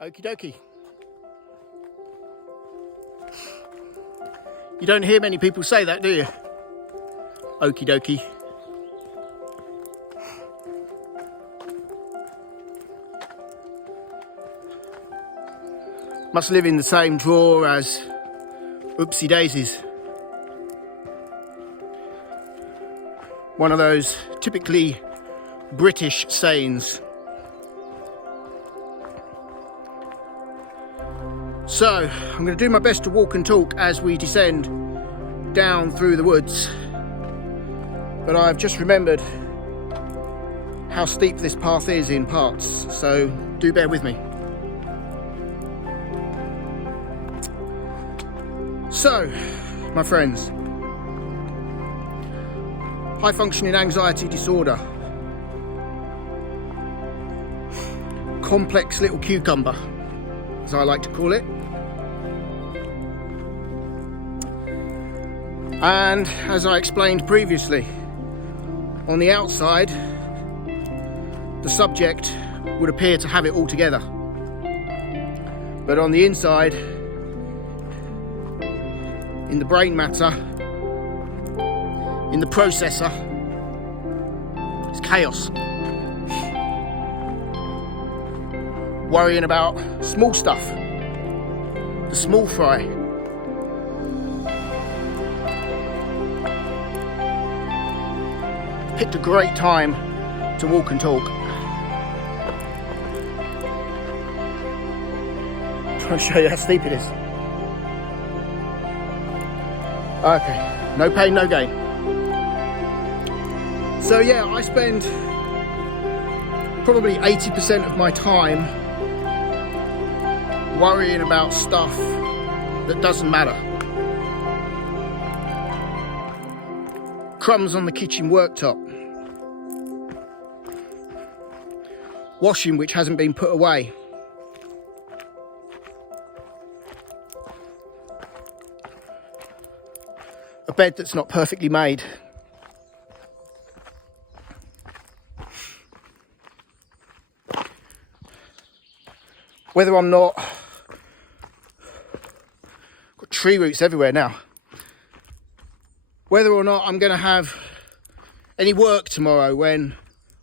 Okie dokie. You don't hear many people say that, do you? Okie dokie. Must live in the same drawer as Oopsie Daisies. One of those typically British sayings. So, I'm going to do my best to walk and talk as we descend down through the woods. But I've just remembered how steep this path is in parts, so do bear with me. So, my friends, high functioning anxiety disorder, complex little cucumber, as I like to call it. And as I explained previously, on the outside, the subject would appear to have it all together. But on the inside, in the brain matter, in the processor, it's chaos. Worrying about small stuff, the small fry. Picked a great time to walk and talk. Trying to show you how steep it is. Okay, no pain, no gain. So yeah, I spend probably 80% of my time worrying about stuff that doesn't matter. Crumbs on the kitchen worktop. Washing which hasn't been put away. A bed that's not perfectly made. Whether I'm not... Got tree roots everywhere now. Whether or not I'm going to have any work tomorrow when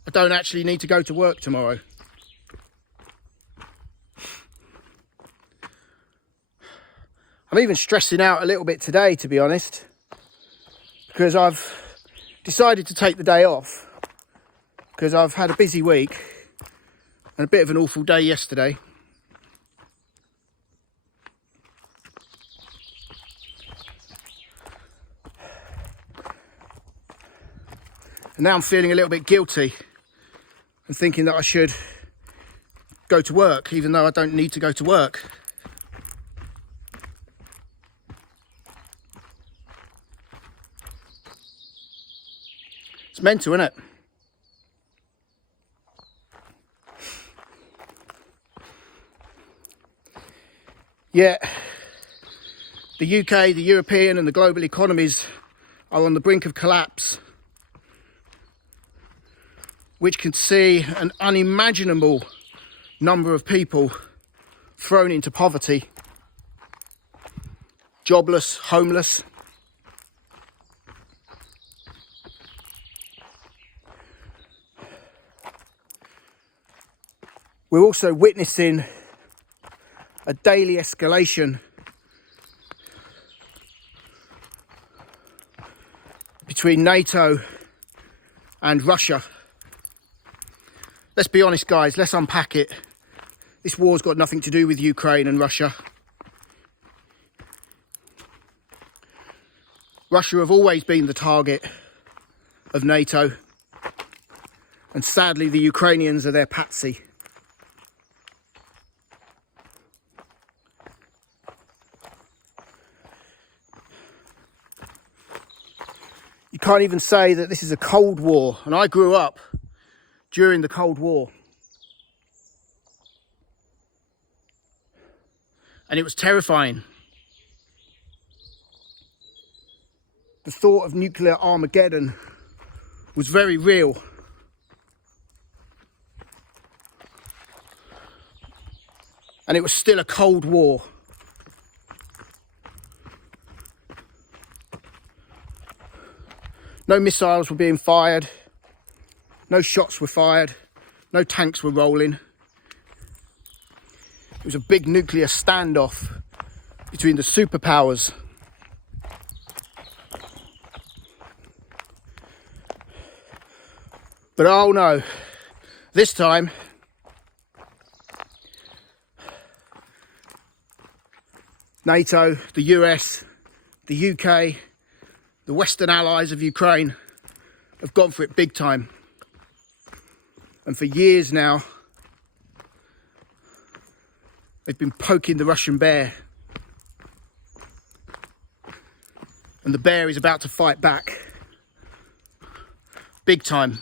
I don't actually need to go to work tomorrow. I'm even stressing out a little bit today, to be honest, because I've decided to take the day off because I've had a busy week and a bit of an awful day yesterday. And now I'm feeling a little bit guilty and thinking that I should go to work, even though I don't need to go to work. It's mental, isn't it? Yet, the UK, the European and the global economies are on the brink of collapse, which can see an unimaginable number of people thrown into poverty, jobless, homeless. We're also witnessing a daily escalation between NATO and Russia. Let's be honest, guys, let's unpack it. This war's got nothing to do with Ukraine and Russia. Russia have always been the target of NATO, and sadly the Ukrainians are their patsy. You can't even say that this is a Cold War, and I grew up during the Cold War. And it was terrifying. The thought of nuclear Armageddon was very real. and it was still a Cold War. No missiles were being fired, no shots were fired, no tanks were rolling. It was a big nuclear standoff between the superpowers. But oh no, this time NATO, the US, the UK, the Western allies of Ukraine have gone for it big time. And for years now, they've been poking the Russian bear. And the bear is about to fight back. Big time.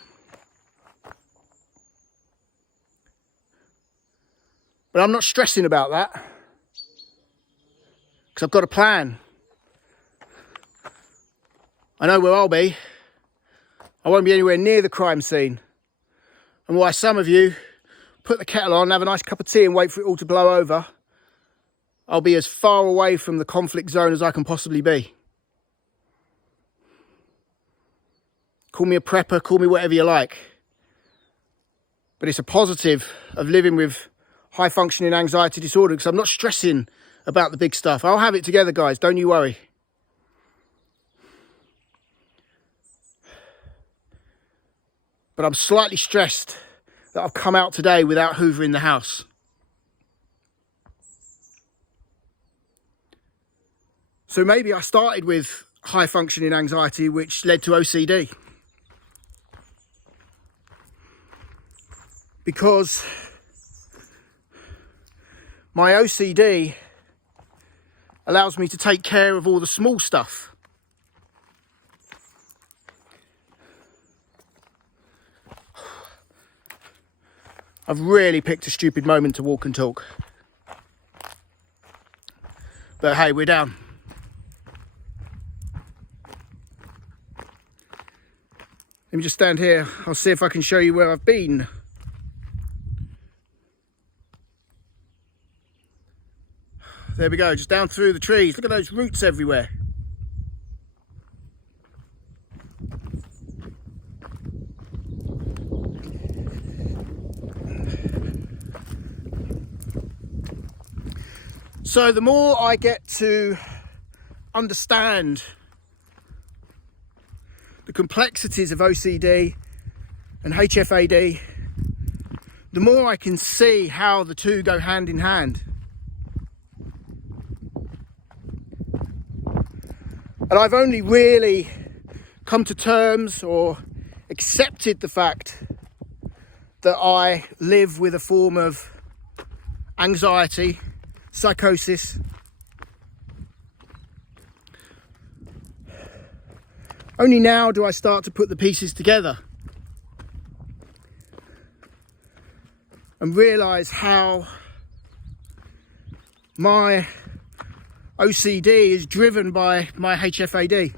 But I'm not stressing about that, because I've got a plan. I know where I'll be. I won't be anywhere near the crime scene. And why some of you put the kettle on, have a nice cup of tea and wait for it all to blow over, I'll be as far away from the conflict zone as I can possibly be. Call me a prepper, call me whatever you like. But it's a positive of living with high functioning anxiety disorder, because I'm not stressing about the big stuff. I'll have it together, guys, don't you worry. But I'm slightly stressed that I've come out today without hoovering the house. So maybe I started with high functioning anxiety, which led to OCD. Because my OCD allows me to take care of all the small stuff. I've really picked a stupid moment to walk and talk. But hey, we're down. Let me just stand here. I'll see if I can show you where I've been. There we go, just down through the trees. Look at those roots everywhere. So the more I get to understand the complexities of OCD and HFAD, the more I can see how the two go hand in hand. And I've only really come to terms or accepted the fact that I live with a form of anxiety, psychosis. Only now do I start to put the pieces together and realise how my OCD is driven by my HFAD.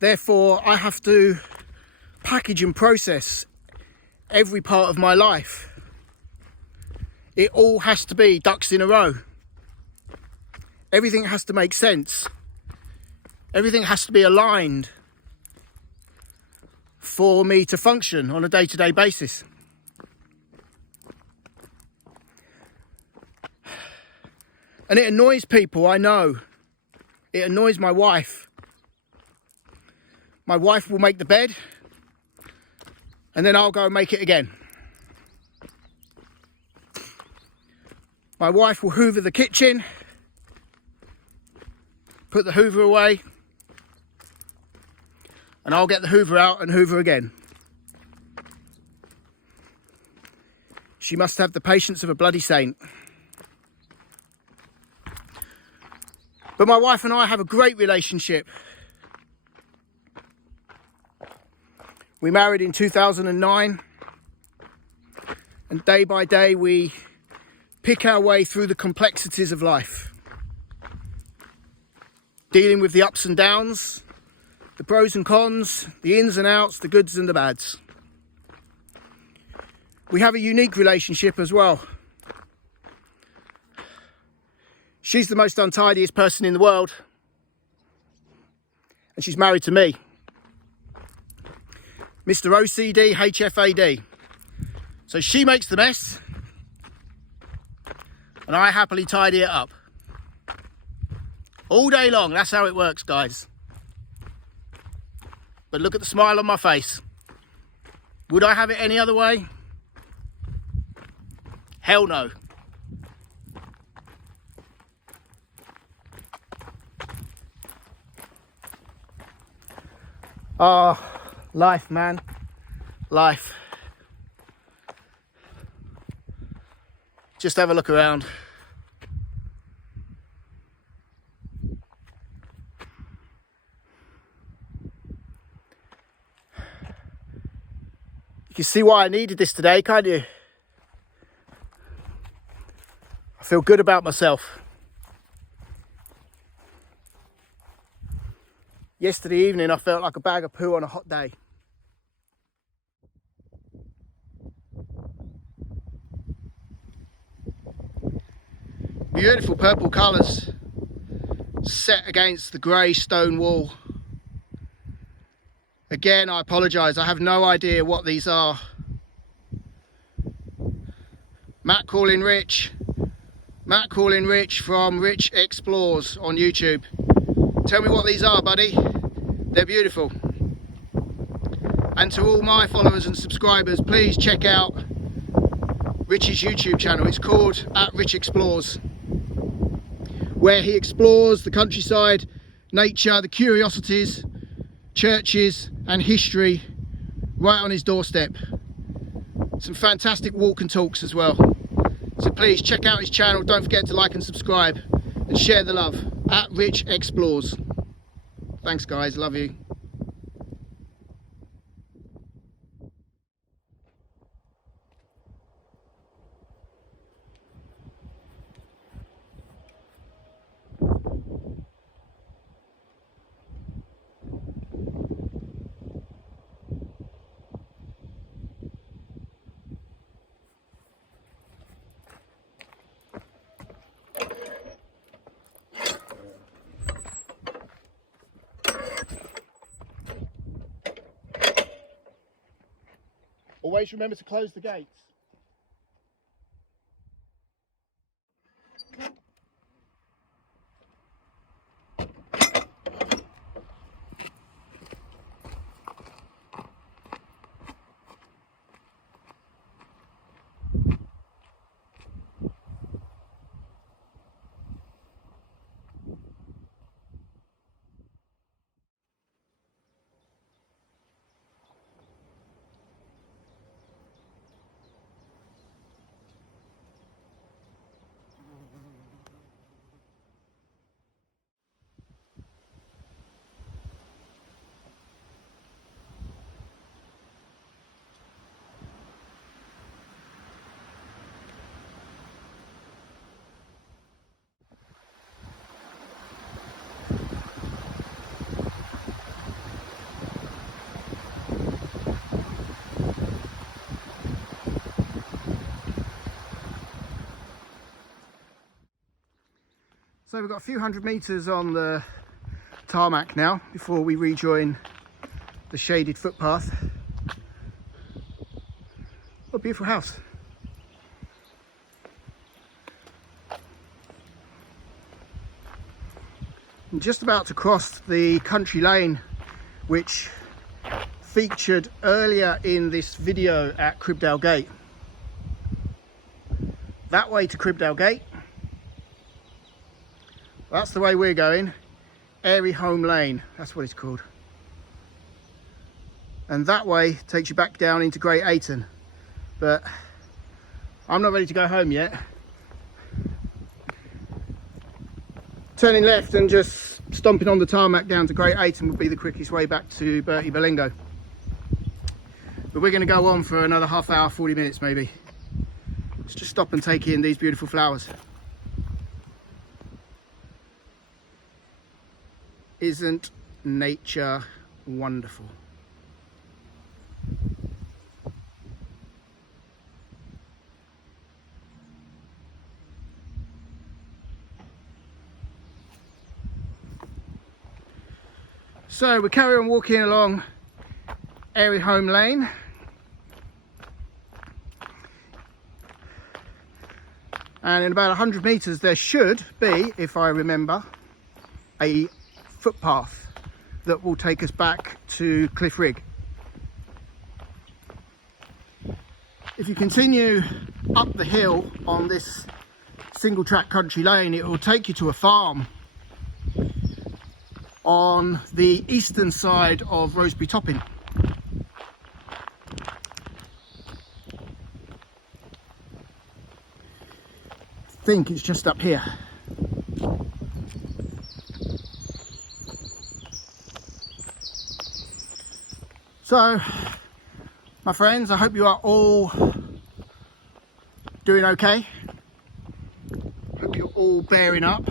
Therefore, I have to package and process every part of my life. It all has to be ducks in a row. Everything has to make sense. Everything has to be aligned for me to function on a day-to-day basis. And it annoys people, I know. It annoys my wife. My wife will make the bed, and then I'll go and make it again. My wife will hoover the kitchen, put the hoover away, and I'll get the hoover out and hoover again. She must have the patience of a bloody saint. But my wife and I have a great relationship. We married in 2009, and day by day we pick our way through the complexities of life, dealing with the ups and downs, the pros and cons, the ins and outs, the goods and the bads. We have a unique relationship as well. She's the most untidiest person in the world, and she's married to me, Mr. OCD HFAD. So she makes the mess, and I happily tidy it up. All day long, that's how it works, guys. But look at the smile on my face. Would I have it any other way? Hell no. Oh, life, man. Life. Just have a look around. You can see why I needed this today, can't you? I feel good about myself. Yesterday evening, I felt like a bag of poo on a hot day. Beautiful purple colours set against the grey stone wall. Again, I apologise, I have no idea what these are. Matt calling Rich from Rich Explores on YouTube. Tell me what these are, buddy. They're beautiful. And to all my followers and subscribers, please check out Rich's YouTube channel. It's called @Rich Explores, where he explores the countryside, nature, the curiosities, churches and history right on his doorstep. Some fantastic walk and talks as well. So please check out his channel. Don't forget to like and subscribe and share the love. @Rich Explores. Thanks guys, love you. Always remember to close the gates. So we've got a few hundred metres on the tarmac now before we rejoin the shaded footpath. What a beautiful house. I'm just about to cross the country lane which featured earlier in this video at Gribdale Gate. That way to Gribdale Gate. That's the way we're going. Airy Home Lane, that's what it's called. And that way takes you back down into Great Ayton. But I'm not ready to go home yet. Turning left and just stomping on the tarmac down to Great Ayton would be the quickest way back to Bertie Bolingo. But we're going to go on for another half hour, 40 minutes maybe. Let's just stop and take in these beautiful flowers. Isn't nature wonderful? So we carry on walking along Airy Home Lane. And in about 100 metres there should be, if I remember, a footpath that will take us back to Cliff Rig. If you continue up the hill on this single track country lane, it will take you to a farm on the eastern side of Roseberry Topping. I think it's just up here. So, my friends, I hope you are all doing okay. Hope you're all bearing up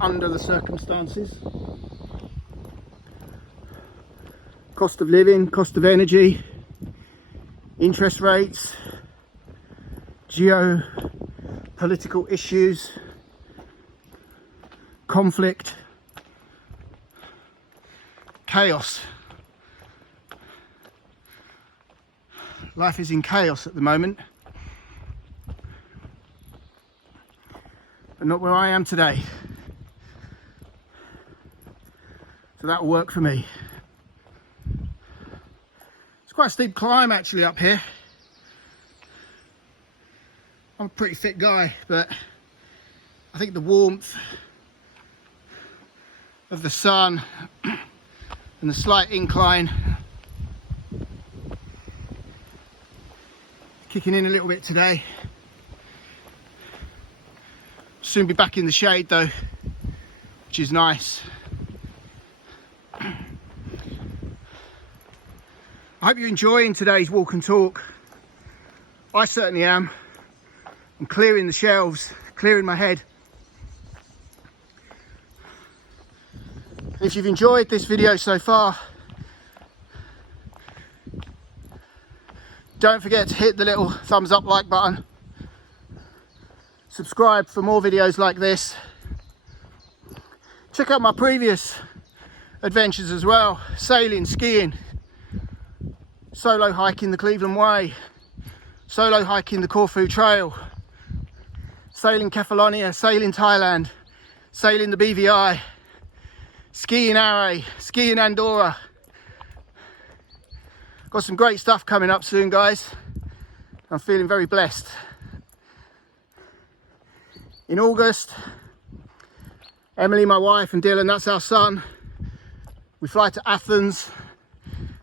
under the circumstances. Cost of living, cost of energy, interest rates, geopolitical issues, conflict, chaos. Life is in chaos at the moment, but not where I am today. So that will work for me. It's quite a steep climb actually up here. I'm a pretty fit guy, but I think the warmth of the sun and the slight incline kicking in a little bit today. Soon be back in the shade though, which is nice. I hope you're enjoying today's walk and talk. I certainly am. I'm clearing the shelves, clearing my head. If you've enjoyed this video so far, don't forget to hit the little thumbs up like button. Subscribe for more videos like this. Check out my previous adventures as well. Sailing, skiing, solo hiking the Cleveland Way, solo hiking the Corfu Trail, sailing Kefalonia, sailing Thailand, sailing the BVI, skiing Array, skiing Andorra. Got some great stuff coming up soon, guys. I'm feeling very blessed. In August, Emily, my wife, and Dylan, that's our son, we fly to Athens,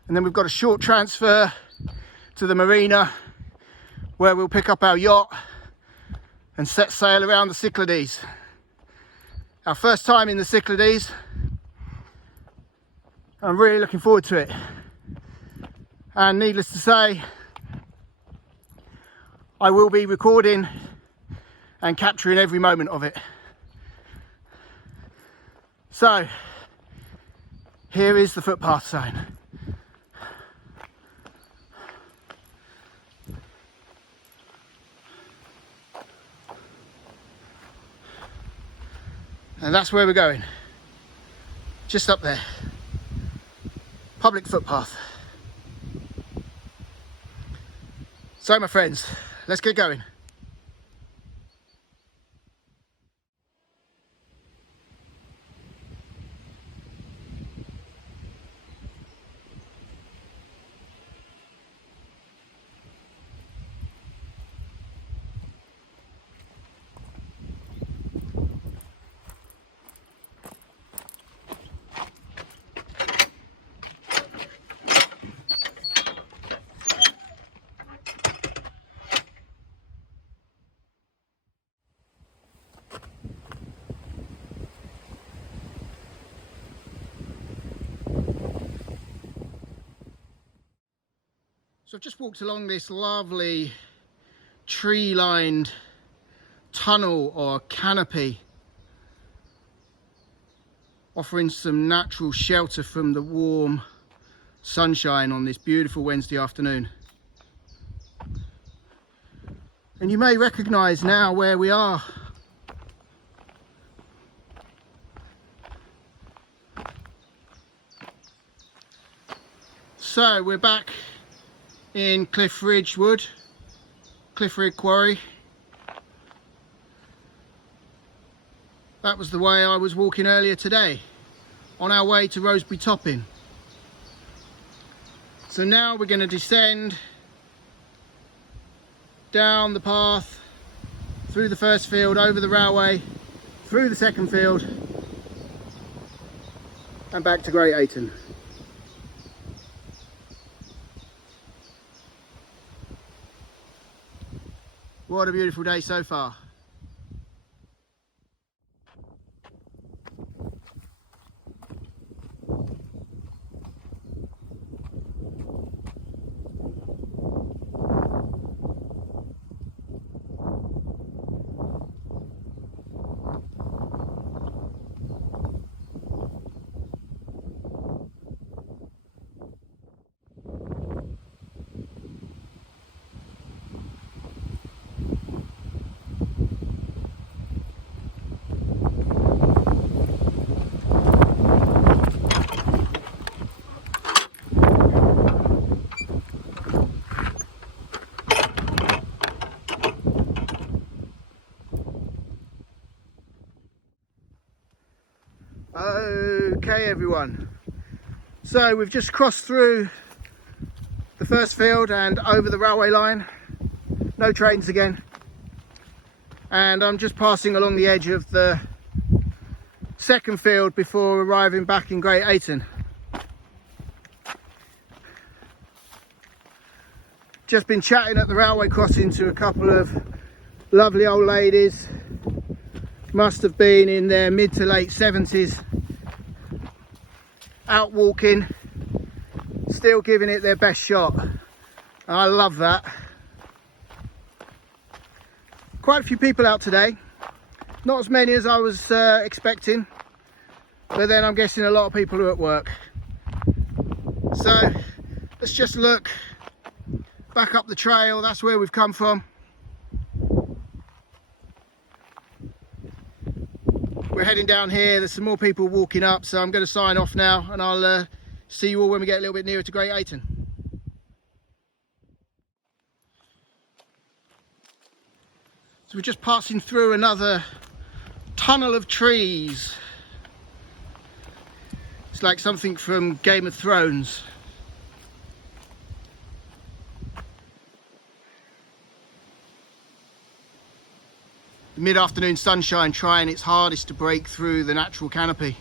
and then we've got a short transfer to the marina where we'll pick up our yacht and set sail around the Cyclades. Our first time in the Cyclades. I'm really looking forward to it. And needless to say, I will be recording and capturing every moment of it. So, here is the footpath sign. And that's where we're going. Just up there. Public footpath. So my friends, let's get going. So I've just walked along this lovely tree-lined tunnel or canopy, offering some natural shelter from the warm sunshine on this beautiful Wednesday afternoon. And you may recognise now where we are. So we're back in Cliff Ridge Quarry. That was the way I was walking earlier today, on our way to Roseberry Topping. So now we're going to descend down the path, through the first field, over the railway, through the second field, and back to Great Ayton. What a beautiful day so far. Okay everyone, so we've just crossed through the first field and over the railway line. No trains again, and I'm just passing along the edge of the second field before arriving back in Great Ayton. Just been chatting at the railway crossing to a couple of lovely old ladies, must have been in their mid to late 70s, out walking, still giving it their best shot. I love that. Quite a few people out today, not as many as I was expecting, but then I'm guessing a lot of people are at work. So let's just look back up the trail. That's where we've come from. We're heading down here. There's some more people walking up, so I'm going to sign off now, and I'll see you all when we get a little bit nearer to Great Ayton. So we're just passing through another tunnel of trees. It's like something from Game of Thrones. Mid-afternoon sunshine trying its hardest to break through the natural canopy.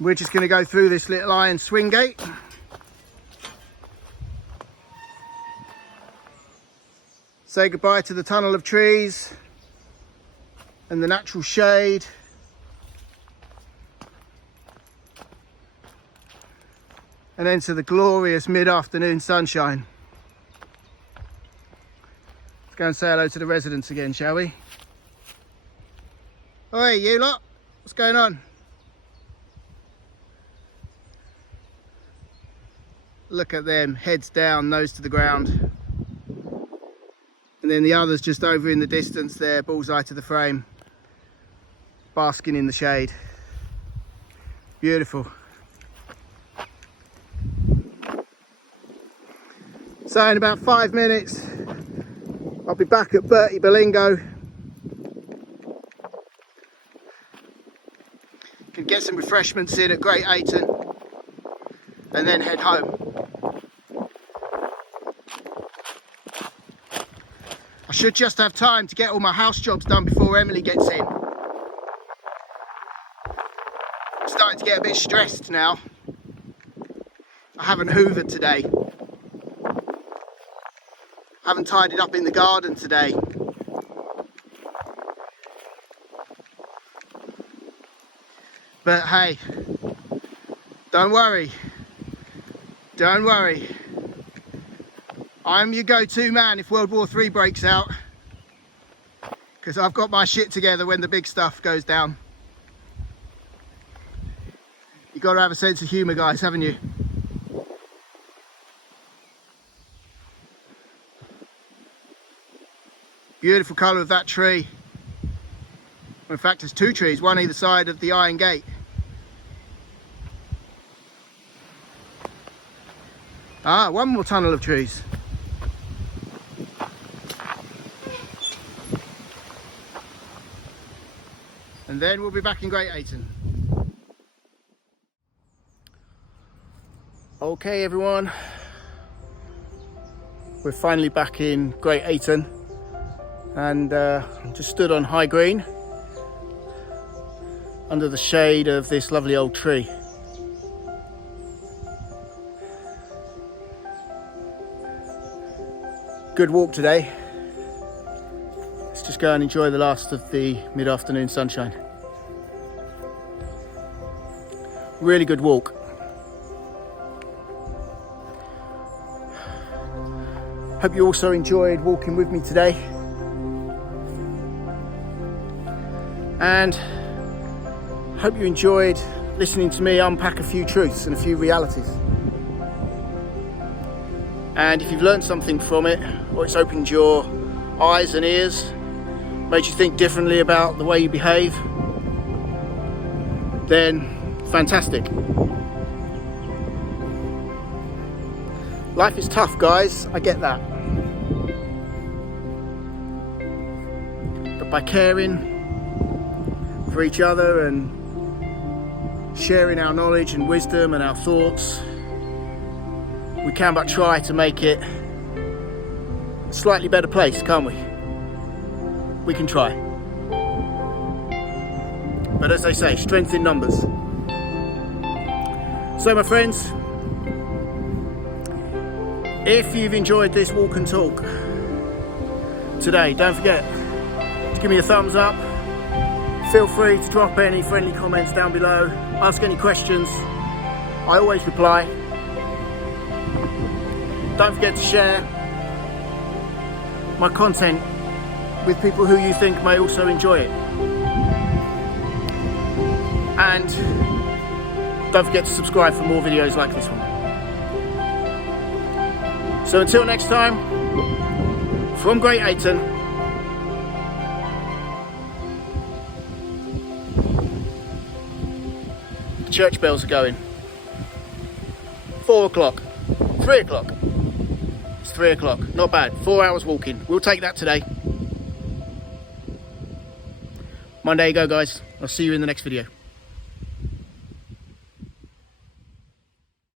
We're just going to go through this little iron swing gate. Say goodbye to the tunnel of trees and the natural shade. And then to the glorious mid-afternoon sunshine. Go and say hello to the residents again, shall we? Oi, you lot, what's going on? Look at them, heads down, nose to the ground. And then the others just over in the distance there, bullseye to the frame, basking in the shade. Beautiful. So in about 5 minutes, I'll be back at Bertie Bolingo. Can get some refreshments in at Great Ayton and then head home. I should just have time to get all my house jobs done before Emily gets in. I'm starting to get a bit stressed now. I haven't hoovered today. I haven't tidied up in the garden today. But hey, don't worry. Don't worry. I'm your go-to man if World War III breaks out. Because I've got my shit together when the big stuff goes down. You've got to have a sense of humour, guys, haven't you? Beautiful colour of that tree. In fact, there's two trees, one either side of the iron gate. Ah, one more tunnel of trees. And then we'll be back in Great Ayton. Okay everyone, we're finally back in Great Ayton, and just stood on high green under the shade of this lovely old tree. Good walk today. Let's just go and enjoy the last of the mid-afternoon sunshine. Really good walk. Hope you also enjoyed walking with me today, and hope you enjoyed listening to me unpack a few truths and a few realities. And if you've learned something from it, or it's opened your eyes and ears, made you think differently about the way you behave, then fantastic. Life is tough, guys, I get that. But by caring for each other and sharing our knowledge and wisdom and our thoughts, we can but try to make it a slightly better place, can't we? We can try. But as they say, strength in numbers. So my friends, if you've enjoyed this walk and talk today, don't forget to give me a thumbs up. Feel free to drop any friendly comments down below. Ask any questions. I always reply. Don't forget to share my content with people who you think may also enjoy it. And don't forget to subscribe for more videos like this one. So until next time, from Great Ayton, the church bells are going. 4 o'clock, 3 o'clock. It's 3 o'clock, not bad. 4 hours walking, we'll take that today. Monday you go, guys. I'll see you in the next video.